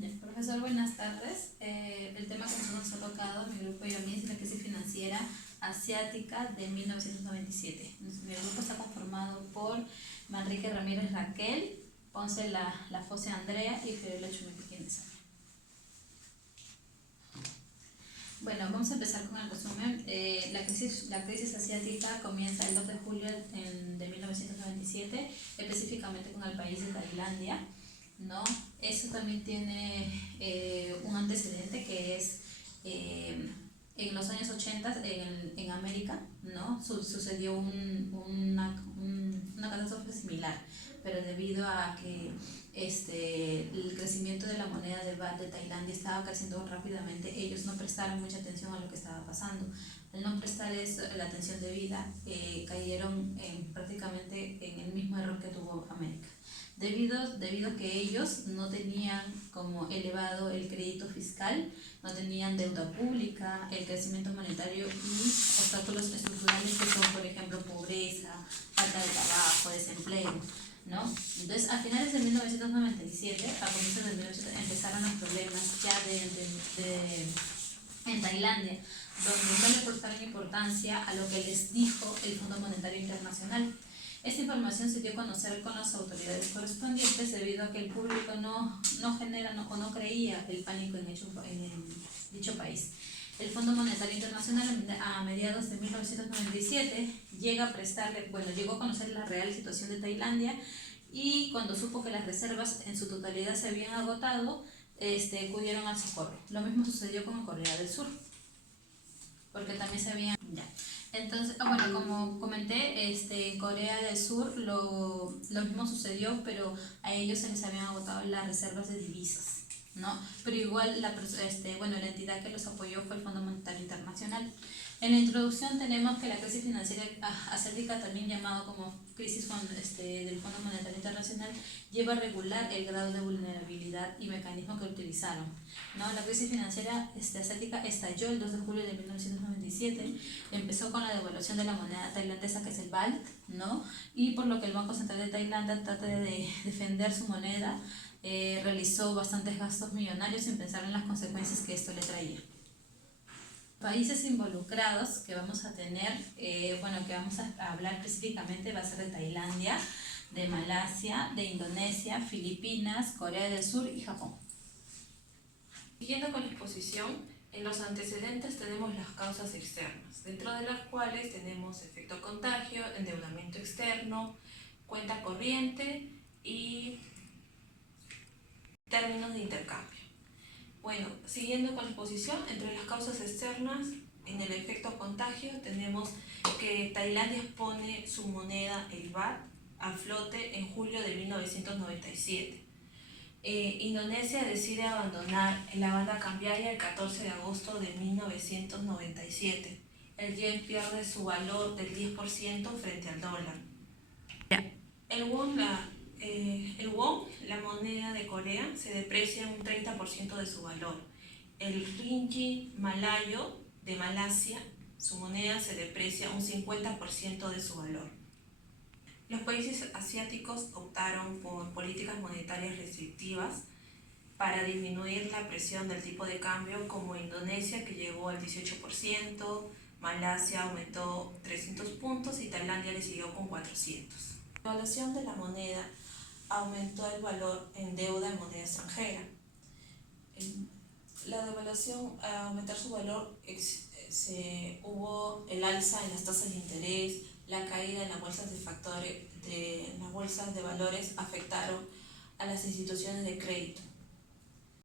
Profesor, buenas tardes. El tema que nos ha tocado mi grupo y a mí es la crisis financiera asiática de 1997. Mi grupo está conformado por Manrique Ramírez Raquel, Ponce La Fosse Andrea y Fiorella Chumequinesa. Bueno, vamos a empezar con el resumen. La crisis asiática comienza el 2 de julio de 1997, específicamente con el país de Tailandia, ¿no? Eso también tiene un antecedente que es en los años 80 en América, ¿no? Sucedió una catástrofe similar, pero debido a que el crecimiento de la moneda de baht de Tailandia estaba creciendo rápidamente, ellos no prestaron mucha atención a lo que estaba pasando. Al no prestar la atención debida, cayeron prácticamente en el mismo error que tuvo América. Debido a que ellos no tenían como elevado el crédito fiscal, no tenían deuda pública, el crecimiento monetario y obstáculos estructurales que son, por ejemplo, pobreza, falta de trabajo, desempleo, ¿no? Entonces, a finales de 1997, a comienzos de 1997, empezaron los problemas ya en Tailandia, donde no le prestaron importancia a lo que les dijo el Fondo Monetario Internacional. Esta información se dio a conocer con las autoridades correspondientes debido a que el público no creía el pánico en dicho país. El Fondo Monetario Internacional a mediados de 1997 llegó a conocer la real situación de Tailandia y cuando supo que las reservas en su totalidad se habían agotado, acudieron al socorro. Lo mismo sucedió con Corea del Sur, porque también se habían... Ya. Entonces, como comenté, en Corea del Sur lo mismo sucedió, pero a ellos se les habían agotado las reservas de divisas, ¿no? Pero igual la entidad que los apoyó fue el Fondo Monetario Internacional. En la introducción tenemos que la crisis financiera asiática, también llamado como crisis del Fondo Monetario Internacional, lleva a regular el grado de vulnerabilidad y mecanismos que utilizaron, ¿no? La crisis financiera asiática estalló el 2 de julio de 1997, empezó con la devaluación de la moneda tailandesa, que es el baht, ¿no? Y por lo que el Banco Central de Tailandia trata de defender su moneda, realizó bastantes gastos millonarios sin pensar en las consecuencias que esto le traía. Países involucrados que vamos a tener, que vamos a hablar específicamente, va a ser de Tailandia, de Malasia, de Indonesia, Filipinas, Corea del Sur y Japón. Siguiendo con la exposición, en los antecedentes tenemos las causas externas, dentro de las cuales tenemos efecto contagio, endeudamiento externo, cuenta corriente y términos de intercambio. Bueno, siguiendo con la exposición, entre las causas externas, en el efecto contagio tenemos que Tailandia pone su moneda, el baht, a flote en julio de 1997. Indonesia decide abandonar la banda cambiaria el 14 de agosto de 1997. El yen pierde su valor del 10% frente al dólar. El won, la moneda de Corea, se deprecia un 30% de su valor. El ringgit malayo de Malasia, su moneda se deprecia un 50% de su valor. Los países asiáticos optaron por políticas monetarias restrictivas para disminuir la presión del tipo de cambio, como Indonesia, que llegó al 18%, Malasia aumentó 300 puntos y Tailandia le siguió con 400. La devaluación de la moneda aumentó el valor en deuda en moneda extranjera. La devaluación, al aumentar su valor, hubo el alza en las tasas de interés, la caída en las bolsas de valores afectaron a las instituciones de crédito.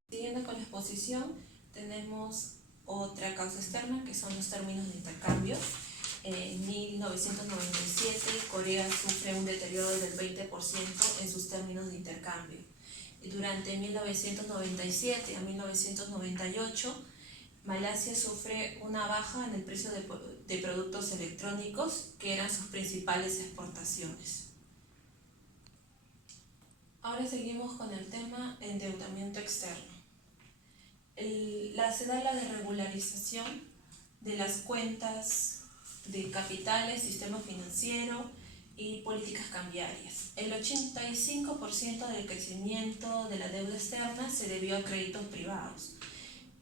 Siguiendo con la exposición, tenemos otra causa externa, que son los términos de intercambio. En 1997, Corea sufre un deterioro del 20% en sus términos de intercambio. Y durante 1997 a 1998, Malasia sufre una baja en el precio de productos electrónicos, que eran sus principales exportaciones. Ahora seguimos con el tema endeudamiento externo. Se da la desregularización de las cuentas de capitales, sistema financiero, y políticas cambiarias. El 85% del crecimiento de la deuda externa se debió a créditos privados.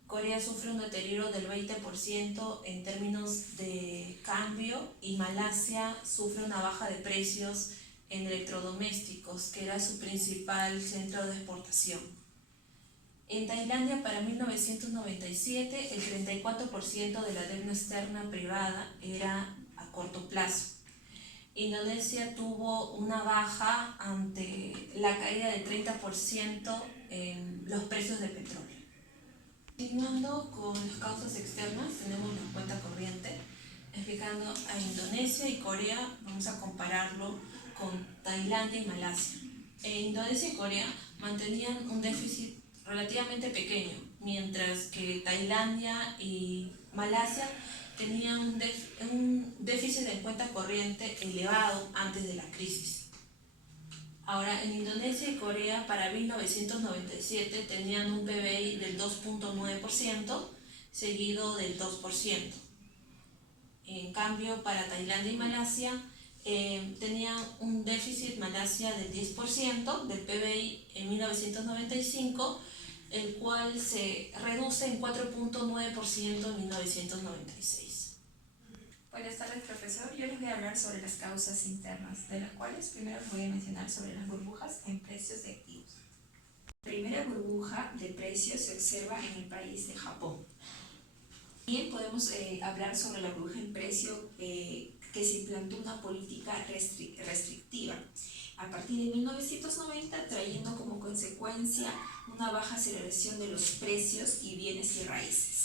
Corea sufre un deterioro del 20% en términos de cambio y Malasia sufre una baja de precios en electrodomésticos, que era su principal centro de exportación. En Tailandia, para 1997, el 34% de la deuda externa privada era a corto plazo. Indonesia tuvo una baja ante la caída del 30% en los precios del petróleo. Continuando con las causas externas, tenemos la cuenta corriente. Explicando a Indonesia y Corea, vamos a compararlo con Tailandia y Malasia. Indonesia y Corea mantenían un déficit relativamente pequeño, mientras que Tailandia y Malasia tenían un déficit de cuenta corriente elevado antes de la crisis. Ahora, en Indonesia y Corea para 1997 tenían un PBI del 2.9%, seguido del 2%. En cambio, para Tailandia y Malasia tenían un déficit Malasia del 10% del PBI en 1995, el cual se reduce en 4.9% en 1996. Buenas tardes, profesor. Yo les voy a hablar sobre las causas internas, de las cuales primero les voy a mencionar sobre las burbujas en precios de activos. La primera burbuja de precios se observa en el país de Japón. Bien, podemos hablar sobre la burbuja en precio que se implantó una política restrictiva a partir de 1990, trayendo como consecuencia una baja aceleración de los precios y bienes y raíces.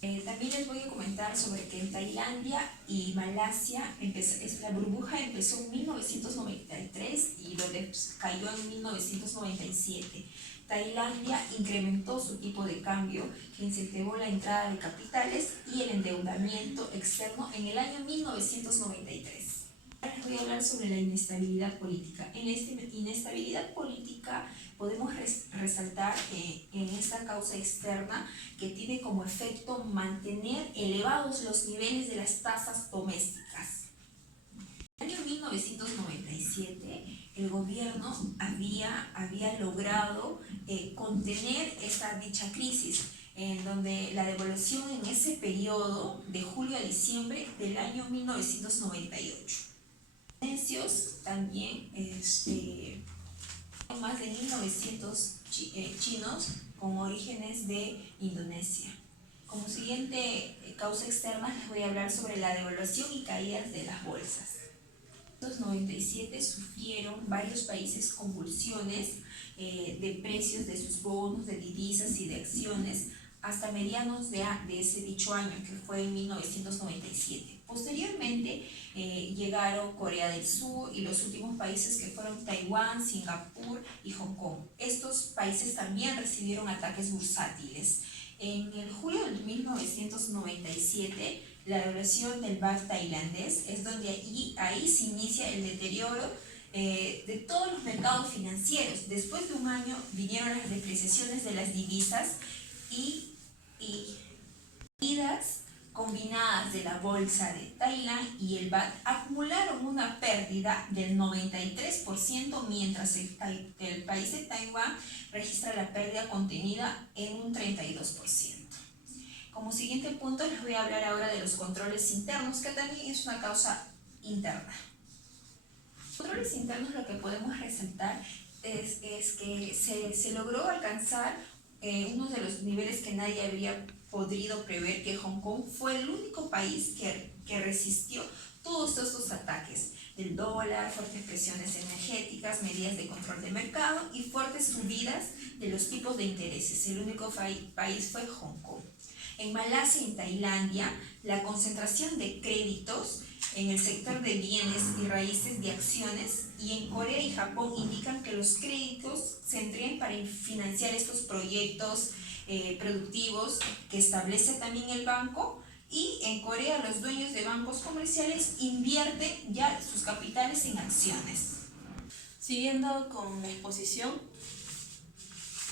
También les voy a comentar sobre que en Tailandia y Malasia la burbuja empezó en 1993 y donde cayó en 1997. Tailandia incrementó su tipo de cambio, que incentivó la entrada de capitales y el endeudamiento externo en el año 1993. Ahora les voy a hablar sobre la inestabilidad política. En esta inestabilidad política podemos resaltar en esta causa externa que tiene como efecto mantener elevados los niveles de las tasas domésticas. En el año 1997 el gobierno había logrado contener dicha crisis, en donde la devaluación en ese periodo de julio a diciembre del año 1998. También más de 1.900 chinos con orígenes de Indonesia. Como siguiente causa externa les voy a hablar sobre la devaluación y caídas de las bolsas. En 1997 sufrieron varios países convulsiones de precios de sus bonos, de divisas y de acciones hasta medianos de ese dicho año, que fue en 1997. Posteriormente llegaron Corea del Sur y los últimos países que fueron Taiwán, Singapur y Hong Kong. Estos países también recibieron ataques bursátiles. En el julio de 1997, la devaluación del baht tailandés es donde ahí se inicia el deterioro de todos los mercados financieros. Después de un año vinieron las depreciaciones de las divisas y caídas combinadas de la bolsa de Tailandia y el baht acumularon una pérdida del 93%, mientras el país de Taiwán registra la pérdida contenida en un 32%. Como siguiente punto les voy a hablar ahora de los controles internos, que también es una causa interna. Los controles internos, lo que podemos resaltar es que se logró alcanzar uno de los niveles que nadie habría podido prever, que Hong Kong fue el único país que resistió todos estos ataques del dólar, fuertes presiones energéticas, medidas de control de mercado y fuertes subidas de los tipos de intereses. El único país fue Hong Kong. En Malasia y en Tailandia, la concentración de créditos en el sector de bienes y raíces de acciones, y en Corea y Japón indican que los créditos se entregan para financiar estos proyectos productivos que establece también el banco, y en Corea los dueños de bancos comerciales invierten ya sus capitales en acciones. Siguiendo con la exposición,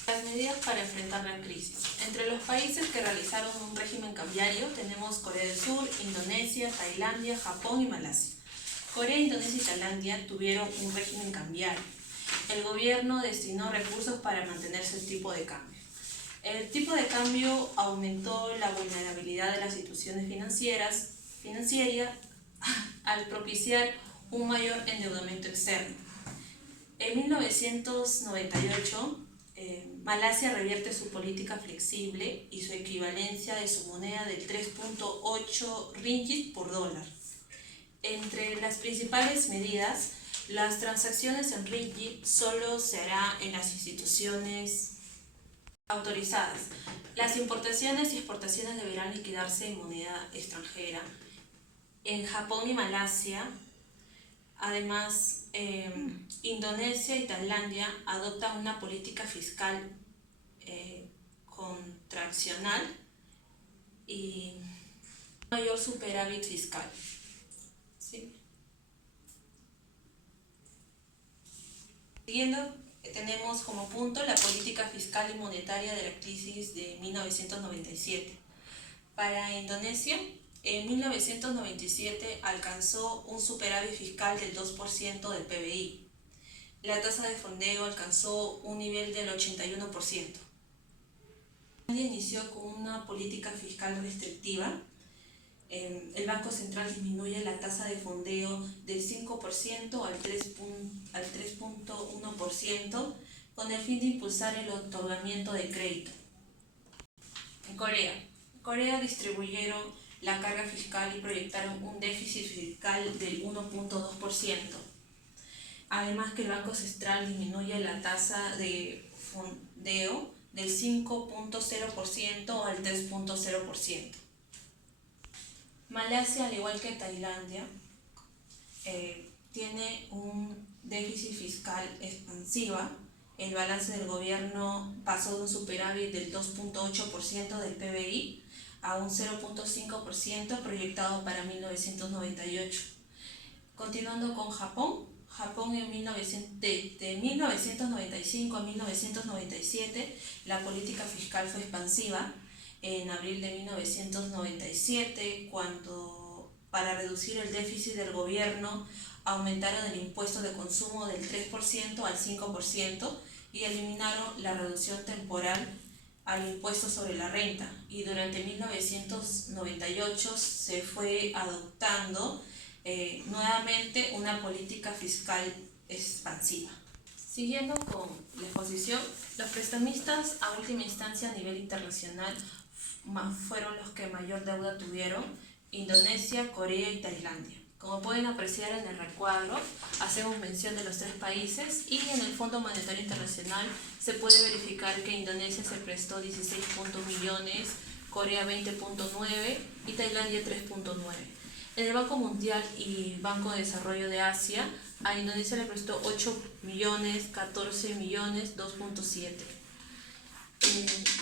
las medidas para enfrentar la crisis. Entre los países que realizaron un régimen cambiario tenemos Corea del Sur, Indonesia, Tailandia, Japón y Malasia. Corea, Indonesia y Tailandia tuvieron un régimen cambiario. El gobierno destinó recursos para mantenerse el tipo de cambio. El tipo de cambio aumentó la vulnerabilidad de las instituciones financieras al propiciar un mayor endeudamiento externo. En 1998, Malasia revierte su política flexible y su equivalencia de su moneda del 3.8 ringgit por dólar. Entre las principales medidas, las transacciones en ringgit solo se hará en las instituciones autorizadas. Las importaciones y exportaciones deberán liquidarse en moneda extranjera. En Japón y Malasia, además, Indonesia y Tailandia adoptan una política fiscal contraccional y mayor superávit fiscal. ¿Sí? Siguiendo, tenemos como punto la política fiscal y monetaria de la crisis de 1997. Para Indonesia, en 1997 alcanzó un superávit fiscal del 2% del PBI. La tasa de fondeo alcanzó un nivel del 81%. Tailandia inició con una política fiscal restrictiva. El Banco Central disminuye la tasa de fondeo del 5% al 3.1% con el fin de impulsar el otorgamiento de crédito. En Corea distribuyeron la carga fiscal y proyectaron un déficit fiscal del 1.2%. Además que el Banco Central disminuye la tasa de fondeo del 5.0% al 3.0%. Malasia, al igual que Tailandia, tiene un déficit fiscal expansiva. El balance del gobierno pasó de un superávit del 2.8% del PBI a un 0.5% proyectado para 1998. Continuando con Japón, de 1995 a 1997 la política fiscal fue expansiva. En abril de 1997, cuando para reducir el déficit del gobierno aumentaron el impuesto de consumo del 3% al 5% y eliminaron la reducción temporal al impuesto sobre la renta, y durante 1998 se fue adoptando nuevamente una política fiscal expansiva. Siguiendo con la exposición, los prestamistas a última instancia a nivel internacional fueron los que mayor deuda tuvieron: Indonesia, Corea y Tailandia. Como pueden apreciar en el recuadro, hacemos mención de los tres países y en el Fondo Monetario Internacional se puede verificar que Indonesia se prestó 16 millones, Corea 20.9 y Tailandia 3.9. En el Banco Mundial y Banco de Desarrollo de Asia, a Indonesia le prestó 8 millones, 14 millones, 2.7.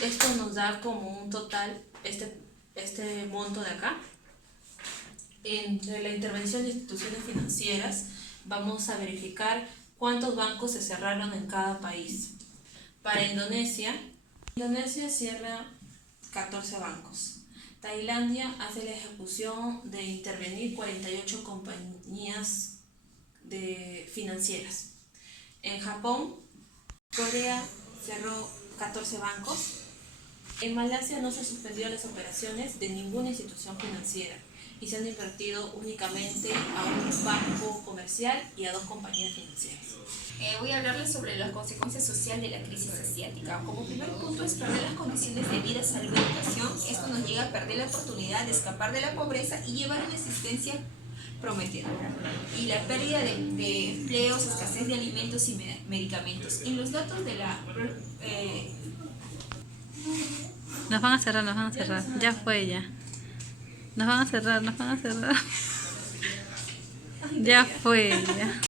Esto nos da como un total, este monto de acá. Entre la intervención de instituciones financieras vamos a verificar cuántos bancos se cerraron en cada país. Para Indonesia cierra 14 bancos. Tailandia hace la ejecución de intervenir 48 compañías financieras. En Japón, Corea cerró 14 bancos. En Malasia no se suspendieron las operaciones de ninguna institución financiera y se han invertido únicamente a un banco comercial y a 2 compañías financieras. Voy a hablarles sobre las consecuencias sociales de la crisis asiática. Como primer punto es perder las condiciones de vida, salud y educación. Esto nos llega a perder la oportunidad de escapar de la pobreza y llevar una existencia prometedora. Y la pérdida de empleos, escasez de alimentos y medicamentos. En los datos de la... Nos van a cerrar. Ya fue ya. Nos van a cerrar. Ya fue ya.